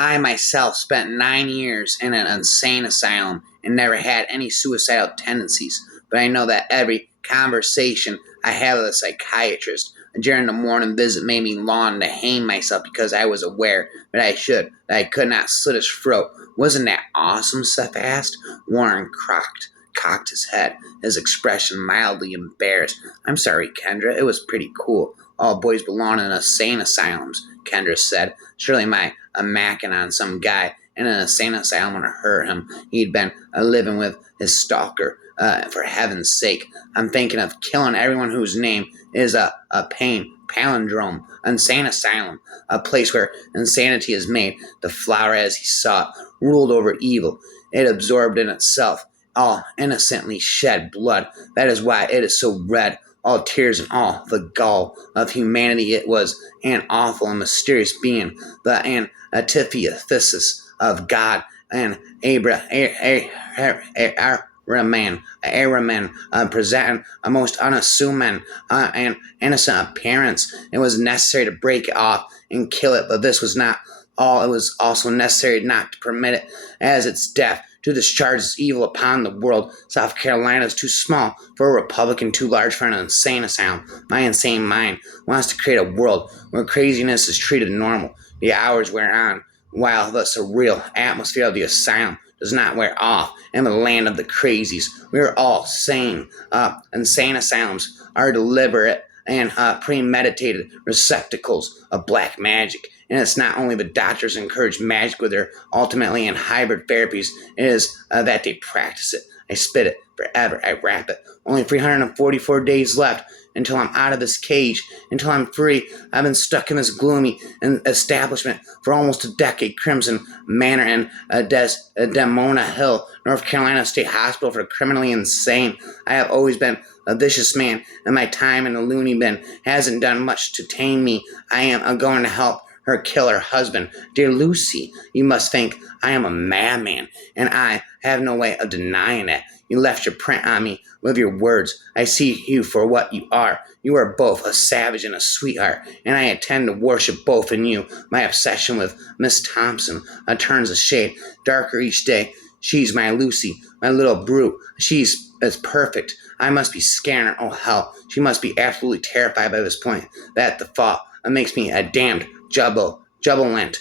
I myself spent 9 years in an insane asylum and never had any suicidal tendencies, but I know that every conversation I had with a psychiatrist during the morning visit made me long to hang myself because I was aware that I could not slit his throat. Wasn't that awesome? Seth asked. Warren cocked his head, his expression mildly embarrassed. I'm sorry, Kendra, it was pretty cool. All boys belong in insane asylums, Kendra said. Surely a macking on some guy in an insane asylum would hurt him. He'd been living with his stalker. For heaven's sake, I'm thinking of killing everyone whose name is a pain palindrome. Insane asylum, a place where insanity is made. The flower as he saw it ruled over evil. It absorbed in itself all innocently shed blood. That is why it is so red. All tears and all the gall of humanity. It was an awful and mysterious being, the antithesis of God and Araman, presenting a most unassuming and innocent appearance. It was necessary to break it off and kill it, but this was not all. It was also necessary not to permit it as its death to discharge its evil upon the world. South Carolina is too small for a republic, too large for an insane asylum. My insane mind wants to create a world where craziness is treated normal. The hours wear on, while the surreal atmosphere of the asylum does not wear off. In the land of the crazies, we are all sane. Insane asylums are deliberate and premeditated receptacles of black magic. And it's not only the doctors encourage magic with their ultimately in hybrid therapies, it is that they practice it. I spit it forever. I rap it. Only 344 days left until I'm out of this cage, until I'm free. I've been stuck in this gloomy establishment for almost a decade. Crimson Manor and Demona Hill, North Carolina State Hospital for the criminally insane. I have always been a vicious man, and my time in the loony bin hasn't done much to tame me. I am going to help her kill her husband. Dear Lucy, you must think I am a madman, and I have no way of denying it. You left your print on me with your words. I see you for what you are. You are both a savage and a sweetheart, and I intend to worship both in you. My obsession with Miss Thompson turns a shade darker each day. She's my Lucy, my little brute. She's as perfect. I must be scaring her. Oh, hell. She must be absolutely terrified by this point. That the thought makes me a damned jubilant.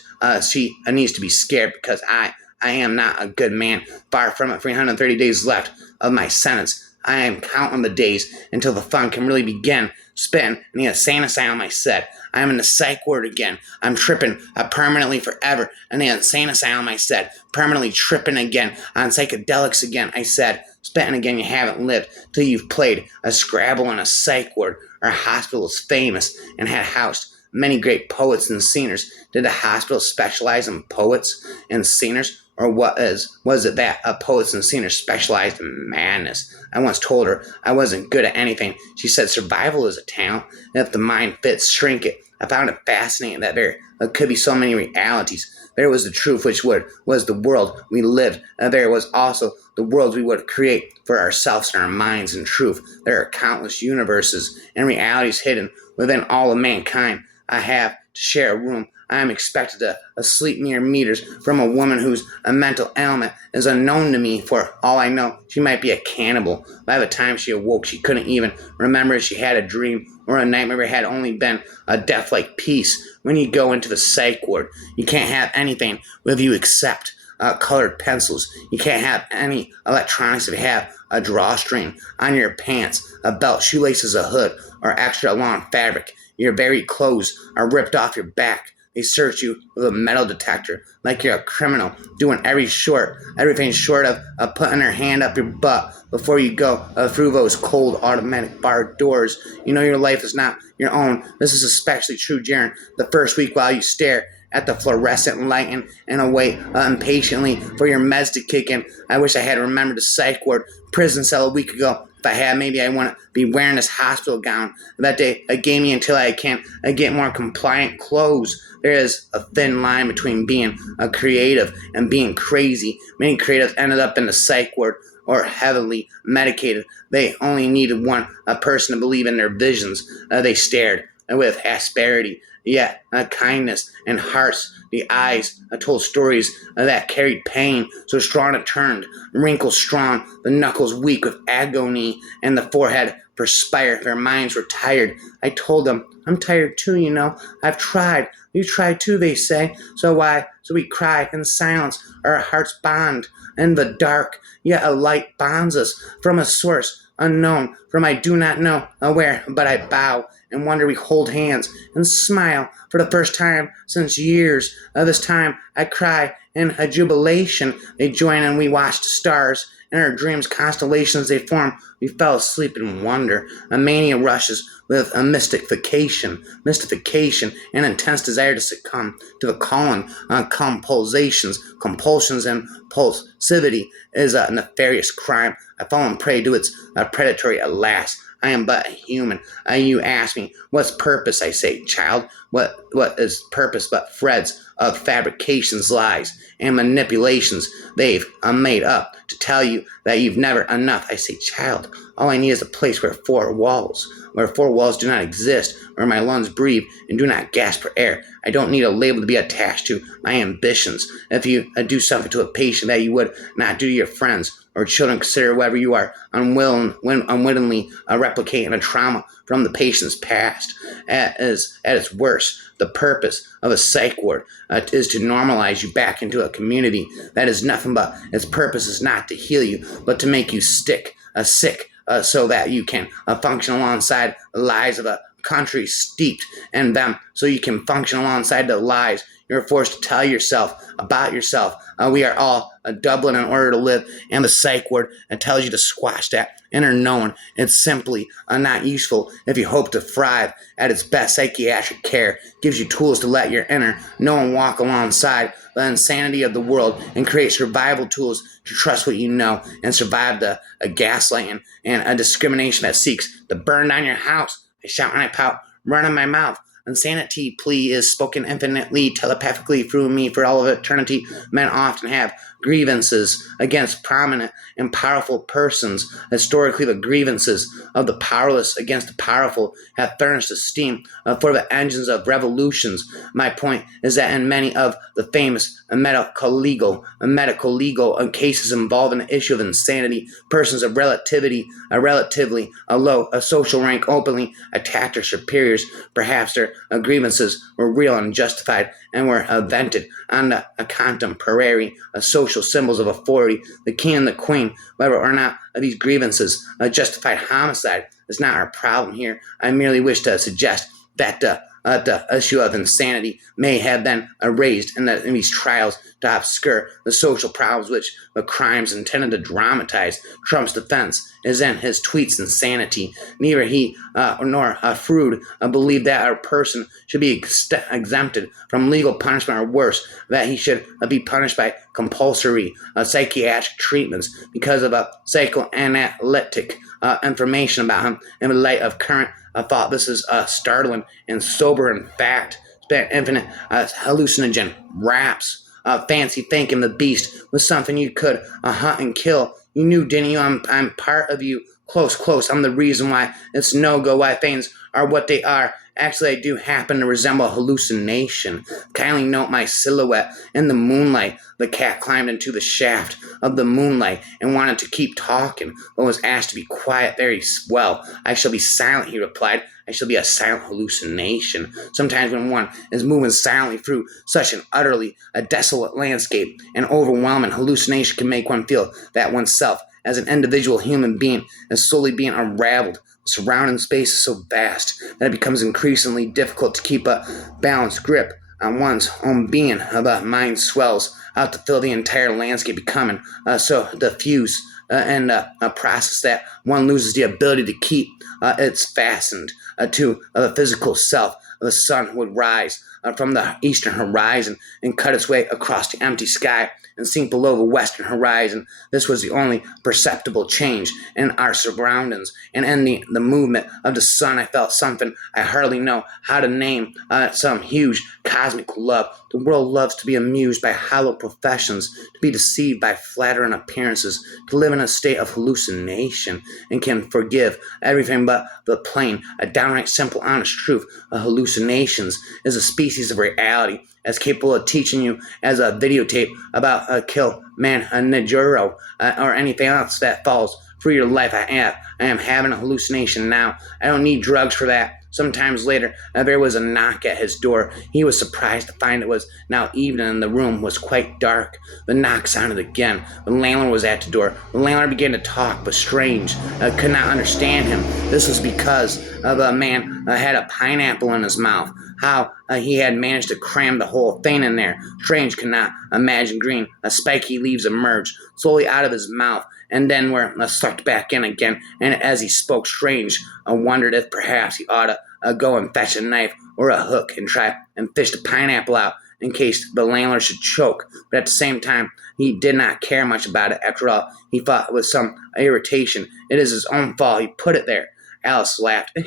She needs to be scared because I am not a good man. Far from it. 330 days left of my sentence. I am counting the days until the fun can really begin. Spin in the insane asylum, I said. I am in the psych ward again. I'm tripping permanently forever. In the insane asylum, I said. Permanently tripping again. On psychedelics again, I said. Spitting again, you haven't lived till you've played a Scrabble in a psych ward. Our hospital is famous and had housed many great poets and singers. Did the hospital specialize in poets and singers? Or was it that poets and singers specialized in madness? I once told her I wasn't good at anything. She said survival is a talent, and if the mind fits, shrink it. I found it fascinating that there could be so many realities. There was the truth, which was the world we lived. There was also the world we would create for ourselves in our minds and truth. There are countless universes and realities hidden within all of mankind. I have to share a room. I am expected to sleep near meters from a woman whose mental ailment is unknown to me. For all I know, she might be a cannibal. By the time she awoke, she couldn't even remember if she had a dream or a nightmare. It had only been a death-like peace. When you go into the psych ward, you can't have anything with you except colored pencils. You can't have any electronics if you have a drawstring on your pants, a belt, shoelaces, a hood, or extra long fabric. Your very clothes are ripped off your back. They search you with a metal detector like you're a criminal, doing everything short of putting their hand up your butt before you go through those cold automatic bar doors. You know your life is not your own. This is especially true during the first week while you stare at the fluorescent light and wait impatiently for your meds to kick in. I wish I had remembered the psych ward prison cell a week ago. If I had, maybe I wouldn't be wearing this hospital gown that they gave me until I can get more compliant clothes. There is a thin line between being a creative and being crazy. Many creatives ended up in the psych ward or heavily medicated. They only needed one person to believe in their visions. They stared with asperity, yet kindness and hearts. The eyes told stories that carried pain, so strong it turned, wrinkles strong, the knuckles weak with agony, and the forehead perspired. Their minds were tired. I told them, I'm tired too, you know. I've tried. You tried too, they say. So why? So we cry in silence. Our hearts bond in the dark, yet a light bonds us from a source unknown, from I do not know where, but I bow and wonder. We hold hands and smile for the first time since years. This time I cry in a jubilation. They join and we watch the stars. In our dreams, constellations they form. We fell asleep in wonder. A mania rushes with a mystification, an intense desire to succumb to the calling compulsions, and impulsivity is a nefarious crime. I fall and prey to its predatory. Alas, I am but a human. You ask me, what's purpose? I say, child, what is purpose but threads of fabrications, lies, and manipulations they've made up to tell you that you've never enough? I say, child, all I need is a place where four walls do not exist, where my lungs breathe and do not gasp for air. I don't need a label to be attached to my ambitions. If you do something to a patient that you would not do to your friends or children, consider whether you are unwittingly replicating a trauma from the patient's past. At its worst, the purpose of a psych ward is to normalize you back into a community. That is nothing but its purpose is not to heal you, but to make you sick, so that you can function alongside the lies of a country steeped in them, so you can function alongside the lies you're forced to tell yourself about yourself. We are all Dublin in order to live, and the psych ward tells you to squash that inner knowing. It's simply not useful if you hope to thrive at its best. Psychiatric care gives you tools to let your inner knowing walk alongside the insanity of the world and create survival tools to trust what you know and survive the gaslighting and a discrimination that seeks to burn down your house. I shout when I pout, run in my mouth. Insanity plea is spoken infinitely, telepathically through me for all of eternity. Men often have grievances against prominent and powerful persons. Historically, the grievances of the powerless against the powerful have furnished the steam for the engines of revolutions. My point is that in many of the famous medical legal cases involving the issue of insanity, persons of relatively low social rank openly attacked their superiors. Perhaps their grievances were real and justified and were vented on the contemporary social symbols of authority, the king and the queen. Whether or not these grievances justified homicide is not our problem here. I merely wish to suggest that the issue of insanity may have been raised in these trials to obscure the social problems which the crimes intended to dramatize. Trump's defense is in his tweets insanity. Neither he nor Freud believed that a person should be exempted from legal punishment, or worse, that he should be punished by compulsory psychiatric treatments because of psychoanalytic information about him. In the light of current thought, this is startling and sober. In fact, spent infinite hallucinogen raps. Fancy thinking the beast was something you could hunt and kill. You knew, didn't you? I'm part of you. Close. I'm the reason why it's no-go, why things are what they are. Actually, I do happen to resemble a hallucination. Kindly note my silhouette in the moonlight. The cat climbed into the shaft of the moonlight and wanted to keep talking, but was asked to be quiet. Very well. I shall be silent, he replied. I shall be a silent hallucination. Sometimes when one is moving silently through such an utterly desolate landscape, an overwhelming hallucination can make one feel that oneself, as an individual human being, is slowly being unraveled. The surrounding space is so vast that it becomes increasingly difficult to keep a balanced grip on one's own being. The mind swells out to fill the entire landscape, becoming so diffuse and a process that one loses the ability to keep it's fastened to the physical self. The sun would rise from the eastern horizon and cut its way across the empty sky and sink below the western horizon. This was the only perceptible change in our surroundings, and in the movement of the sun I felt something I hardly know how to name, some huge cosmic love. The world loves to be amused by hollow professions, to be deceived by flattering appearances, to live in a state of hallucination, and can forgive everything but the plain, a downright simple, honest truth. Hallucinations is a species of reality as capable of teaching you as a videotape about a kill man, a Nijuro, or anything else that falls through your life. I am having a hallucination now. I don't need drugs for that. Sometimes later, there was a knock at his door. He was surprised to find it was now evening and the room was quite dark. The knock sounded again. The landlord was at the door. The landlord began to talk, but Strange could not understand him. This was because of a man had a pineapple in his mouth. How he had managed to cram the whole thing in there. Strange could not imagine green. Spiky leaves emerged slowly out of his mouth and then were sucked back in again. And as he spoke, Strange wondered if perhaps he ought to go and fetch a knife or a hook and try and fish the pineapple out in case the landlord should choke. But at the same time, he did not care much about it. After all, he thought it was some irritation. It is his own fault. He put it there. Alice laughed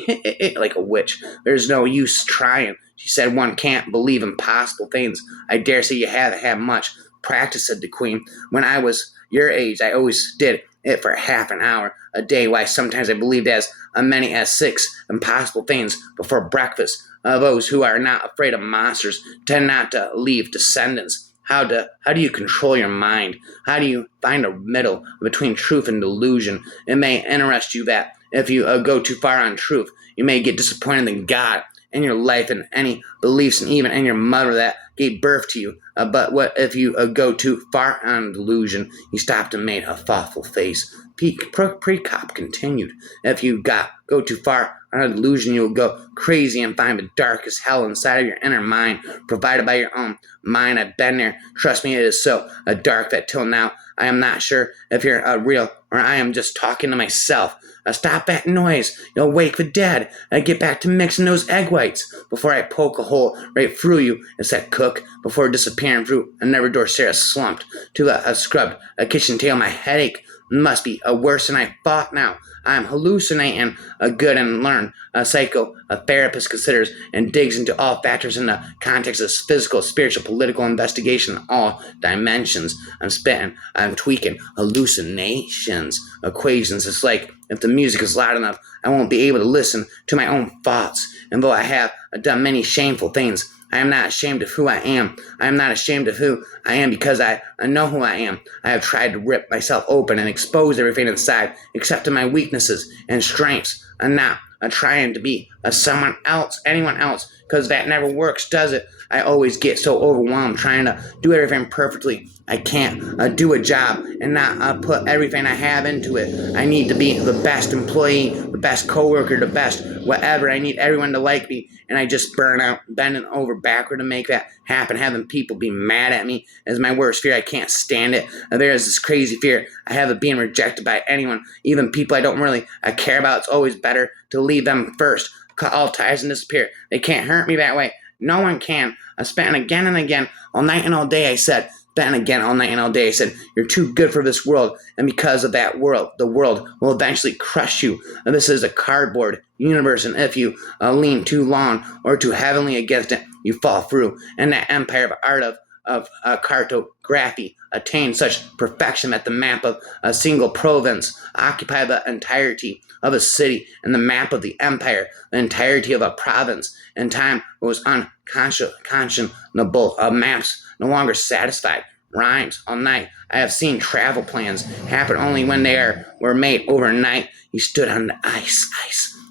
like a witch. There's no use trying. She said one can't believe impossible things. I dare say you haven't had much practice, said the Queen. When I was your age, I always did it for half an hour a day. Why, sometimes I believed as many as 6 impossible things before breakfast. Those who are not afraid of monsters tend not to leave descendants. How do you control your mind? How do you find a middle between truth and delusion? It may interest you that if you go too far on truth, you may get disappointed in God, in your life, and any beliefs, and even in your mother that gave birth to you. But what if you go too far on delusion? He stopped and made a thoughtful face. Precop continued. If you go too far on a delusion, you will go crazy and find the dark as hell inside of your inner mind, provided by your own mind. I've been there. Trust me, it is so dark that till now I am not sure if you're real or I am just talking to myself. Stop that noise. You'll wake the dead. Get back to mixing those egg whites before I poke a hole right through you, said Cook, before disappearing through another door. Sarah slumped to a scrubbed kitchen table. My headache must be worse than I thought now. I'm hallucinating. Good and learned psychotherapist considers and digs into all factors in the context of physical, spiritual, political investigation in all dimensions. I'm spitting, I'm tweaking, hallucinations, equations. It's like if the music is loud enough, I won't be able to listen to my own thoughts. And though I have done many shameful things, I am not ashamed of who I am. I am not ashamed of who I am because I know who I am. I have tried to rip myself open and expose everything inside except to my weaknesses and strengths. I'm not trying to be someone else, anyone else, because that never works, does it? I always get so overwhelmed trying to do everything perfectly. I can't do a job and not put everything I have into it. I need to be the best employee, the best coworker, the best whatever. I need everyone to like me, and I just burn out, bending over backward to make that happen. Having people be mad at me is my worst fear. I can't stand it. There is this crazy fear I have of being rejected by anyone, even people I don't really care about. It's always better to leave them first. Cut all ties and disappear. They can't hurt me that way. No one can. I spent again and again, all night and all day, I said. Then again, all night and all day, I said, you're too good for this world, and because of that world, the world will eventually crush you. And this is a cardboard universe, and if you lean too long or too heavily against it, you fall through. And that empire of art of cartography attained such perfection that the map of a single province occupied the entirety of a city, and the map of the empire the entirety of a province. And time was unconscionable. Maps no longer satisfied. Rhymes all night. I have seen travel plans happen only when they were made overnight. He stood on the ice,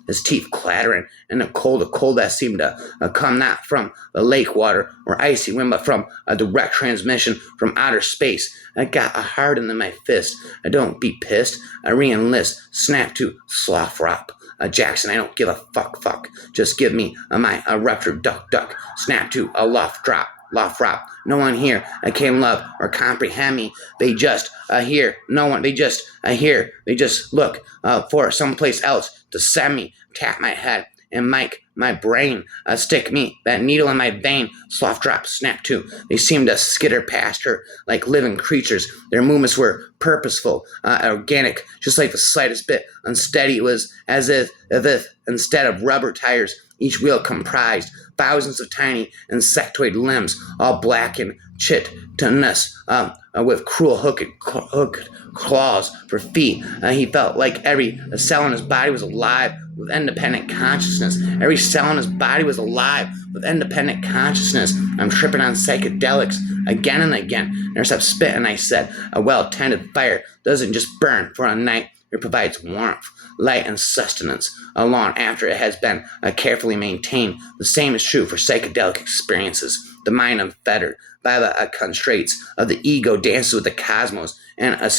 his teeth clattering in the cold that seemed to come not from the lake water or icy wind, but from a direct transmission from outer space. I got a harden in my fist. I don't be pissed. I re-enlist. Snap to Slothrop. Jackson, I don't give a fuck. Just give me my ruptured duck. Snap to a Lothrop. No one here can love or comprehend me. They just hear. No one. They just hear. They just look for someplace else to send me. Tap my head and Mike, my brain, stick me, that needle in my vein, soft drop, snap too. They seemed to skitter past her like living creatures. Their movements were purposeful, organic, just like the slightest bit unsteady. It was as if instead of rubber tires, each wheel comprised thousands of tiny insectoid limbs, all black and chitinous, with cruel hooked claws for feet. He felt like every cell in his body was alive with independent consciousness. Every cell in his body was alive with independent consciousness. I'm tripping on psychedelics again and again. Nurse up spit and I said, a well-tended fire doesn't just burn for a night. It provides warmth, light, and sustenance long after it has been carefully maintained. The same is true for psychedelic experiences. The mind unfettered by the constraints of the ego dances with the cosmos in a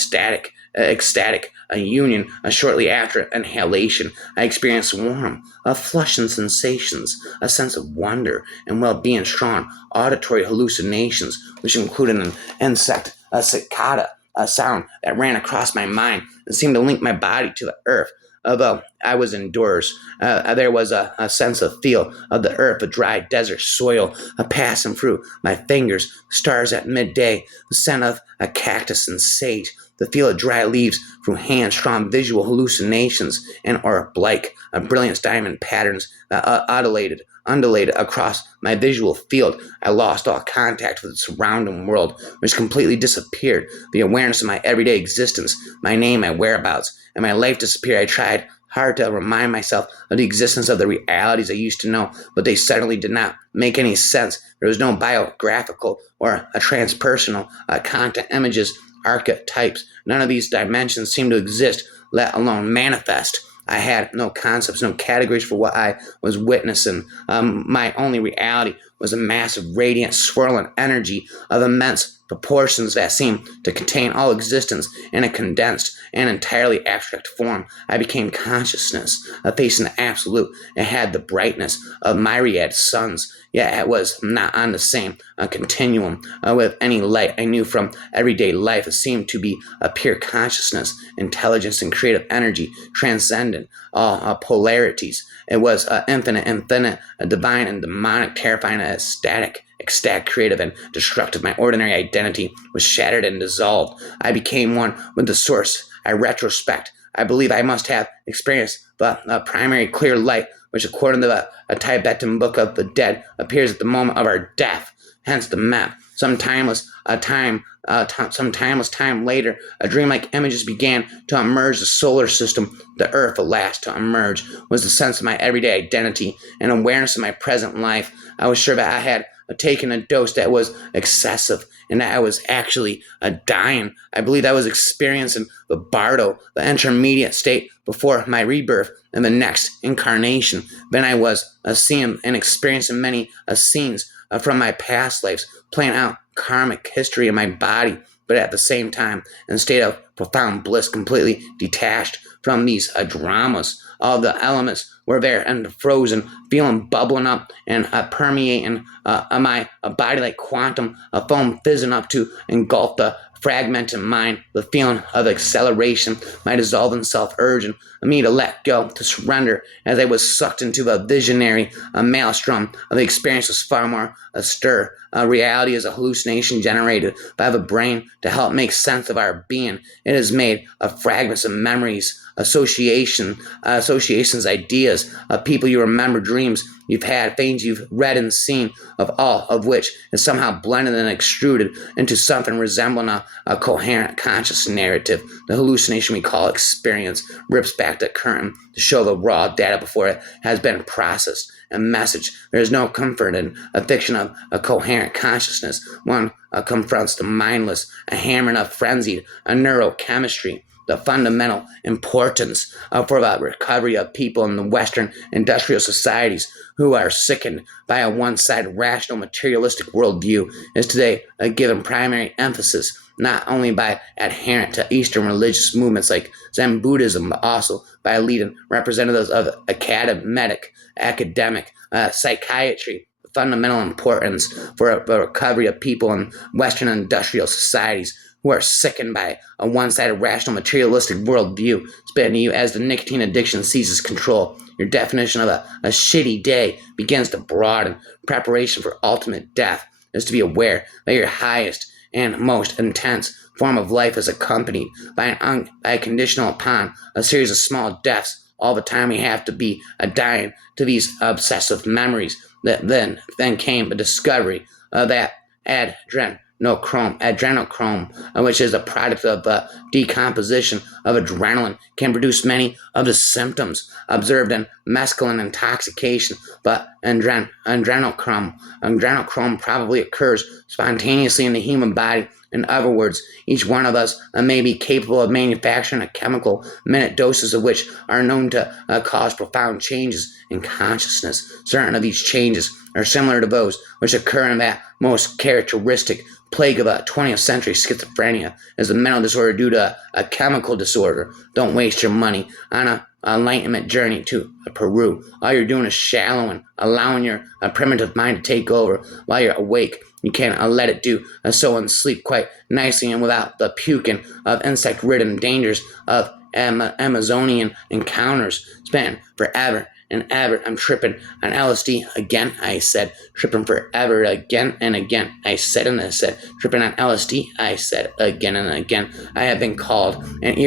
ecstatic union. Shortly after inhalation, I experienced warm, flushing sensations, a sense of wonder and well-being, strong auditory hallucinations, which included an insect, a cicada, a sound that ran across my mind and seemed to link my body to the earth. Although I was indoors, there was a sense of feel of the earth, a dry desert soil, passing through my fingers, stars at midday, the scent of a cactus and sage, the feel of dry leaves through hands, strong visual hallucinations, and orb-like, brilliant diamond patterns that undulated across my visual field. I lost all contact with the surrounding world, which completely disappeared. The awareness of my everyday existence, my name, my whereabouts, and my life disappeared. I tried hard to remind myself of the existence of the realities I used to know, but they suddenly did not make any sense. There was no biographical or a transpersonal content, images, archetypes. None of these dimensions seemed to exist, let alone manifest. I had no concepts, no categories for what I was witnessing. My only reality was a massive, radiant, swirling energy of immense proportions that seemed to contain all existence in a condensed and entirely abstract form. I became consciousness, facing the absolute. It had the brightness of myriad suns, yet it was not on the same continuum with any light I knew from everyday life. It seemed to be a pure consciousness, intelligence, and creative energy, transcendent all polarities. It was infinite, divine and demonic, terrifying, ecstatic, creative, and destructive. My ordinary identity was shattered and dissolved. I became one with the source. I retrospect. I believe I must have experienced the primary clear light, which, according to a Tibetan book of the dead, appears at the moment of our death. Hence the map. Some timeless time later, a dreamlike images began to emerge. The solar system, the earth, the last to emerge, was the sense of my everyday identity and awareness of my present life. I was sure that I had taken a dose that was excessive and that I was actually dying. I believe I was experiencing the bardo, the intermediate state before my rebirth and the next incarnation. Then I was seeing and experiencing many scenes from my past lives, playing out karmic history in my body, but at the same time in a state of profound bliss, completely detached from these dramas. All the elements were there and frozen, feeling bubbling up and permeating my body like quantum foam fizzing up to engulf the fragmented mind. The feeling of acceleration, my dissolving self urging me to let go, to surrender, as I was sucked into the visionary maelstrom of the experience was far more a stir. Reality is a hallucination generated by the brain to help make sense of our being. It is made of fragments of memories, associations, ideas, of people you remember, dreams you've had, things you've read and seen, of all of which is somehow blended and extruded into something resembling a coherent conscious narrative. The hallucination we call experience rips back the curtain to show the raw data before it has been processed and message. There is no comfort in a fiction of a coherent consciousness. One confronts the mindless, a hammering of frenzied neurochemistry. The fundamental importance for the recovery of people in the Western industrial societies who are sickened by a one-sided, rational, materialistic worldview is today given primary emphasis, not only by adherent to Eastern religious movements like Zen Buddhism, but also by leading representatives of academic psychiatry. Fundamental importance for the recovery of people in Western industrial societies who are sickened by a one-sided, rational, materialistic worldview, spitting to you as the nicotine addiction seizes control. Your definition of a shitty day begins to broaden. Preparation for ultimate death is to be aware that your highest and most intense form of life is accompanied by a conditional upon a series of small deaths all the time we have to be a dying to these obsessive memories. That then came the discovery of that adrenochrome, which is a product of decomposition of adrenaline, can produce many of the symptoms observed in mescaline intoxication. But adrenochrome probably occurs spontaneously in the human body. In other words, each one of us may be capable of manufacturing a chemical, minute doses of which are known to cause profound changes in consciousness. Certain of these changes are similar to those which occur in that most characteristic plague of a 20th century schizophrenia, is a mental disorder due to a chemical disorder. Don't waste your money on a enlightenment journey to Peru. All you're doing is shallowing, allowing your primitive mind to take over while you're awake. You can't let it do so and sleep quite nicely and without the puking of insect-ridden dangers of Amazonian encounters. Spent forever and ever. I'm tripping on LSD again, I said. Tripping forever again and again, I said, and I said. Tripping on LSD, I said again and again. I have been called an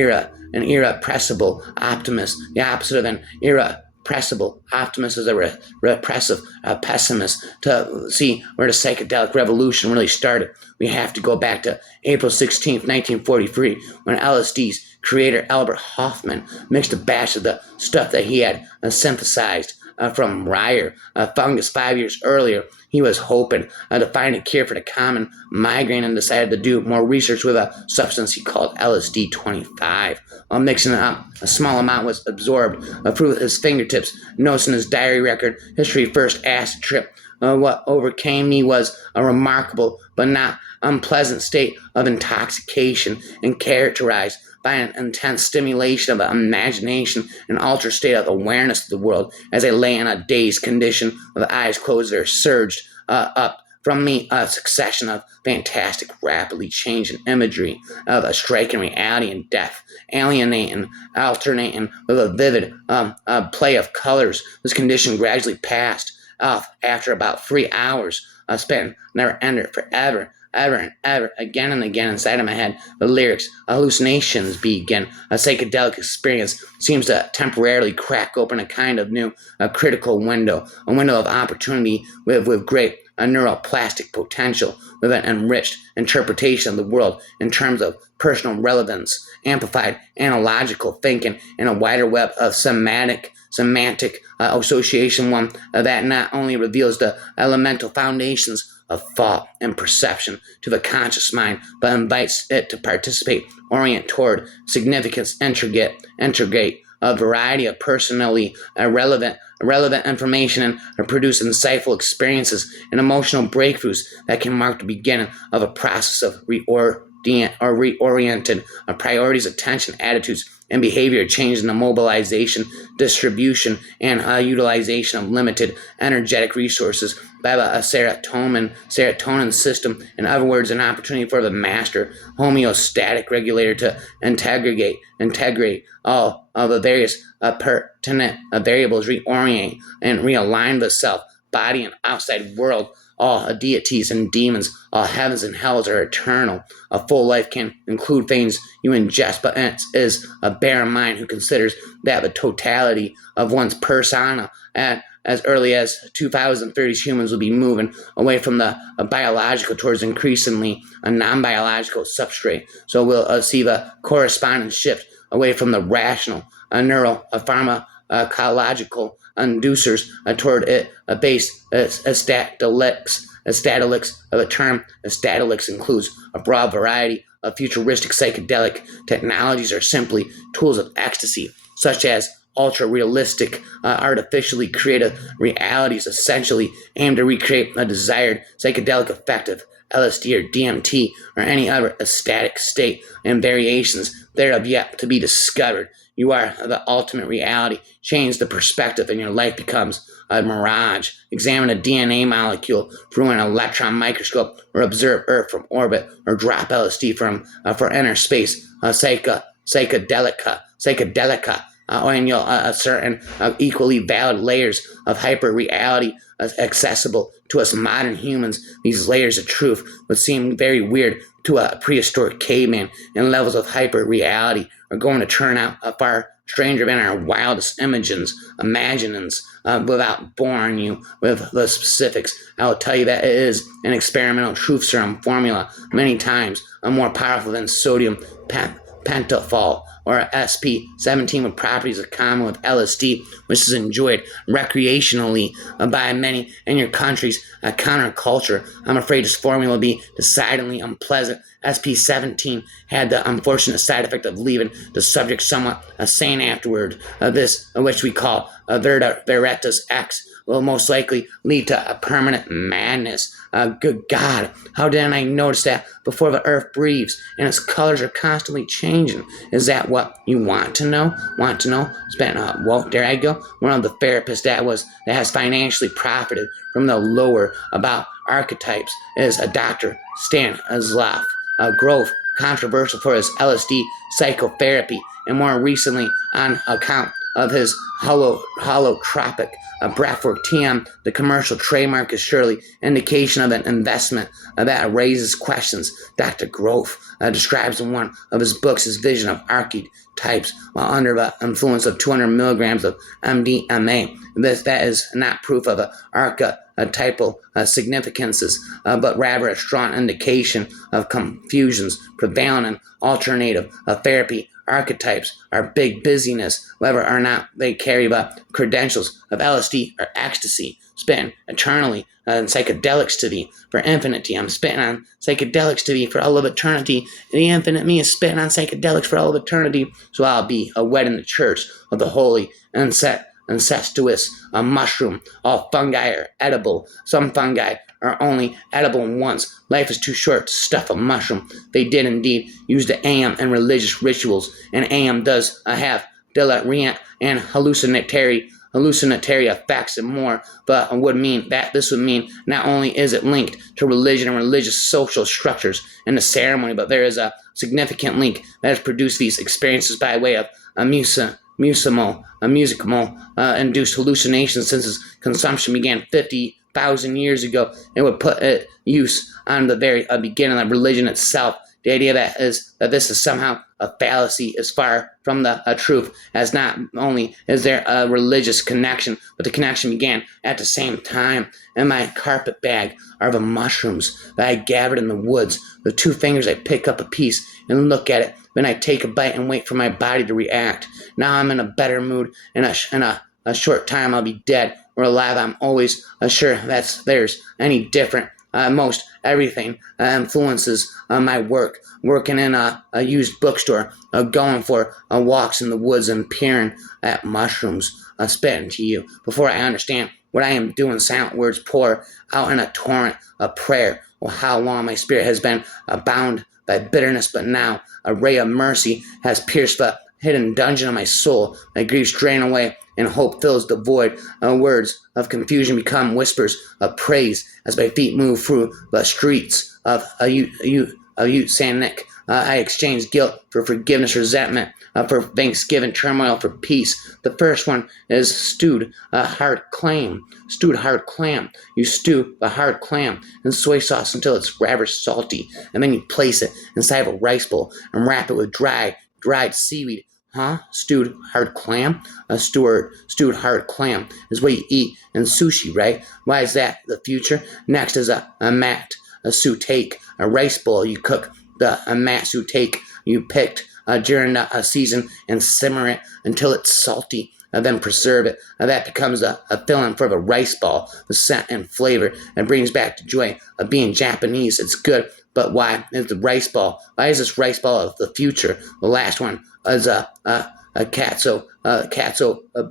irrepressible optimist. The opposite of an irrepressible optimist is a repressive pessimist. To see where the psychedelic revolution really started, we have to go back to April 16th, 1943, when LSD's creator Albert Hoffman mixed a batch of the stuff that he had synthesized from Ryer fungus 5 years earlier. He was hoping to find a cure for the common migraine and decided to do more research with a substance he called LSD 25. While mixing it up, a small amount was absorbed through his fingertips. Notes in his diary record, history first acid trip. What overcame me was a remarkable but not unpleasant state of intoxication and characterized by an intense stimulation of the imagination and altered state of awareness of the world. As I lay in a dazed condition with eyes closed, there surged up from me a succession of fantastic, rapidly changing imagery of a striking reality and death, alienating, alternating with a vivid play of colors. This condition gradually passed off after about 3 hours spent never ended forever, ever and ever, again and again inside of my head. The lyrics, hallucinations begin. A psychedelic experience seems to temporarily crack open a kind of new critical window, a window of opportunity with great neuroplastic potential, with an enriched interpretation of the world in terms of personal relevance, amplified analogical thinking, and a wider web of semantic association, one that not only reveals the elemental foundations of thought and perception to the conscious mind, but invites it to participate, orient toward significance, integrate a variety of personally relevant information, and produce insightful experiences and emotional breakthroughs that can mark the beginning of a process of reoriented priorities, attention, attitudes, and behavior change in the mobilization, distribution, and utilization of limited energetic resources by a serotonin system. In other words, an opportunity for the master homeostatic regulator to integrate all of the various pertinent variables, reorient and realign the self, body, and outside world. All deities and demons, all heavens and hells are eternal. A full life can include things you ingest, but it is a barren mind who considers that the totality of one's persona at as early as 2030, humans will be moving away from the biological towards increasingly a non-biological substrate. So we'll see the corresponding shift away from the rational, pharmacological inducers toward it based statalics of the term. Statalics includes a broad variety of futuristic psychedelic technologies or simply tools of ecstasy, such as ultra-realistic, artificially created realities essentially aim to recreate a desired psychedelic effect of LSD or DMT or any other ecstatic state, and variations thereof yet to be discovered. You are the ultimate reality. Change the perspective and your life becomes a mirage. Examine a DNA molecule through an electron microscope, or observe Earth from orbit, or drop LSD for inner space. Psychedelica and you'll certain equally valid layers of hyper reality accessible to us modern humans. These layers of truth would seem very weird to a prehistoric caveman, and levels of hyper reality are going to turn out far stranger than our wildest imaginings, without boring you with the specifics. I will tell you that it is an experimental truth serum formula many times more powerful than sodium pentafol or SP-17 with properties of common with LSD, which is enjoyed recreationally by many in your country's counterculture. I'm afraid this formula will be decidedly unpleasant. SP-17 had the unfortunate side effect of leaving the subject somewhat sane afterward. This, which we call Veritas X, will most likely lead to a permanent madness. Good God, how didn't I notice that before? The earth breathes and its colors are constantly changing. Is that what you want to know? Want to know? Well, there I go. One of the therapists that has financially profited from the lore about archetypes is a Dr. Stan Azlaf. Grove, controversial for his LSD psychotherapy, and more recently on account of his holotropic breathwork. TM, the commercial trademark, is surely indication of an investment that raises questions. Dr. Grove describes in one of his books his vision of archetypes while under the influence of 200 milligrams of MDMA. That is not proof of archetypal significances, but rather a strong indication of confusions prevailing in alternative therapy. Archetypes are big busyness, whether or not they carry the credentials of LSD or ecstasy. Spitting eternally on psychedelics to thee for infinity. I'm spitting on psychedelics to thee for all of eternity. The infinite me is spitting on psychedelics for all of eternity. So I'll be a wed in the church of the holy incestuous mushroom. All fungi are edible. Some fungi are only edible once. Life is too short to stuff a mushroom. They did indeed use the AM in religious rituals, and AM does have deliriant and hallucinatory effects and more, but this would mean not only is it linked to religion and religious social structures and the ceremony, but there is a significant link that has produced these experiences by way of a musical induced hallucinations since its consumption began 50,000 years ago. It would put use on the very beginning of religion itself. The idea that this is somehow a fallacy is far from the truth, as not only is there a religious connection, but the connection began at the same time. In my carpet bag are the mushrooms that I gathered in the woods. With 2 fingers I pick up a piece and look at it. Then I take a bite and wait for my body to react. Now I'm in a better mood. In a short time I'll be dead or alive. I'm always sure that there's any different. Most everything influences my work. Working in a used bookstore, going for walks in the woods and peering at mushrooms, spitting to you. Before I understand what I am doing, silent words pour out in a torrent of prayer. Well, how long my spirit has been bound by bitterness, but now a ray of mercy has pierced the hidden dungeon of my soul. My griefs drain away and hope fills the void. Words of confusion become whispers of praise as my feet move through the streets of San Nick. I exchange guilt for forgiveness, resentment for thanksgiving, turmoil for peace. The first one is stewed hard clam. Stewed hard clam. You stew the hard clam in soy sauce until it's rather salty, and then you place it inside of a rice bowl and wrap it with dried seaweed. Huh? Stewed hard clam? Stewed hard clam is what you eat in sushi, right? Why is that the future? Next is a sauteik, a rice bowl. You cook the mat sauteik you picked during the season and simmer it until it's salty. Then preserve it. That becomes a filling for the rice ball. The scent and flavor. It brings back the joy of being Japanese. It's good, but why is the rice ball? Why is this rice ball of the future? The last one is a katsu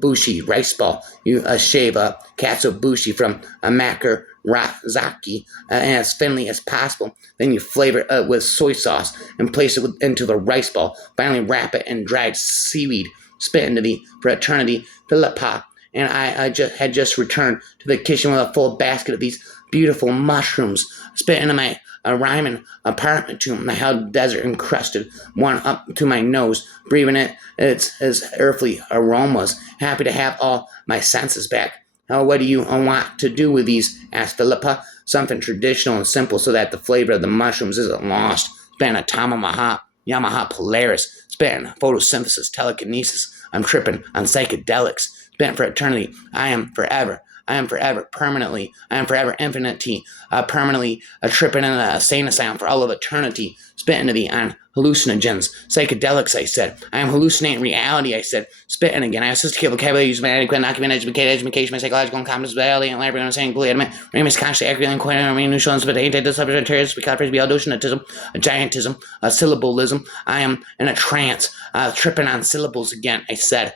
bushi rice ball. You shave a katsu bushi from a makarozaki as thinly as possible. Then you flavor it with soy sauce and place it into the rice ball. Finally, wrap it in dried seaweed. Spit into the for eternity. Philippa and I had just returned to the kitchen with a full basket of these beautiful mushrooms spit into my rhyming apartment tomb. I held desert encrusted one up to my nose, breathing its earthly aromas, happy to have all my senses back. What do you want to do with these? Asked Philippa. Something traditional and simple so that the flavor of the mushrooms isn't lost. Span a Yamaha Polaris. Span photosynthesis, telekinesis. I'm tripping on psychedelics. Spent for eternity. I am forever. I am forever, permanently. I am forever infinity, permanently tripping in a sane asylum for all of eternity. Spit into the on hallucinogens, psychedelics, I said. I am hallucinating reality, I said. Spitting again. I have sophisticated vocabulary, use my adequate, education, my psychological and competence, reality, and library, I'm saying, element, Ramus, consciously, accurate, and quite, neutral, but ain't this subject, terrorist, because be auditionatism, a giantism, a syllabalism. I am in a trance, tripping on syllables again, I said.